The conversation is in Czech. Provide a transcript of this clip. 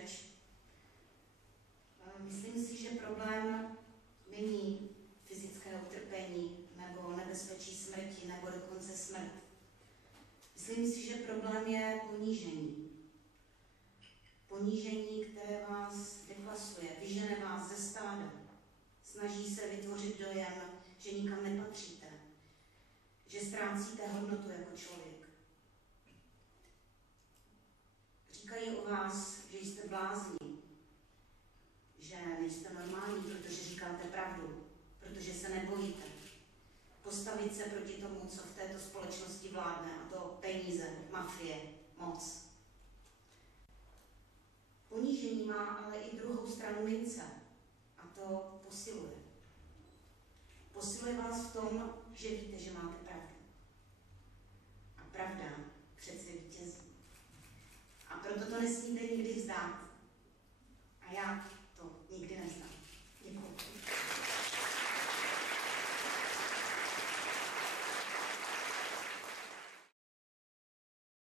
řeč. Myslím si, že problém není fyzické utrpení nebo nebezpečí smrti nebo dokonce smrt. Myslím si, že problém je ponížení. Ponížení, které vás deklasuje, vyžene vás ze stáda. Snaží se vytvořit dojem, že nikam nepatříte, že ztrácíte hodnotu jako člověk. Říkají o vás, že jste blázni, že nejste normální, protože říkáte pravdu, protože se nebojíte postavit se proti tomu, co v této společnosti vládne, a to peníze, mafie, moc. Ponížení má ale i druhou stranu mince, a to posiluje. Posiluje vás v tom, že víte, že máte pravdu. A pravda přece vítězí. A proto to nesmíte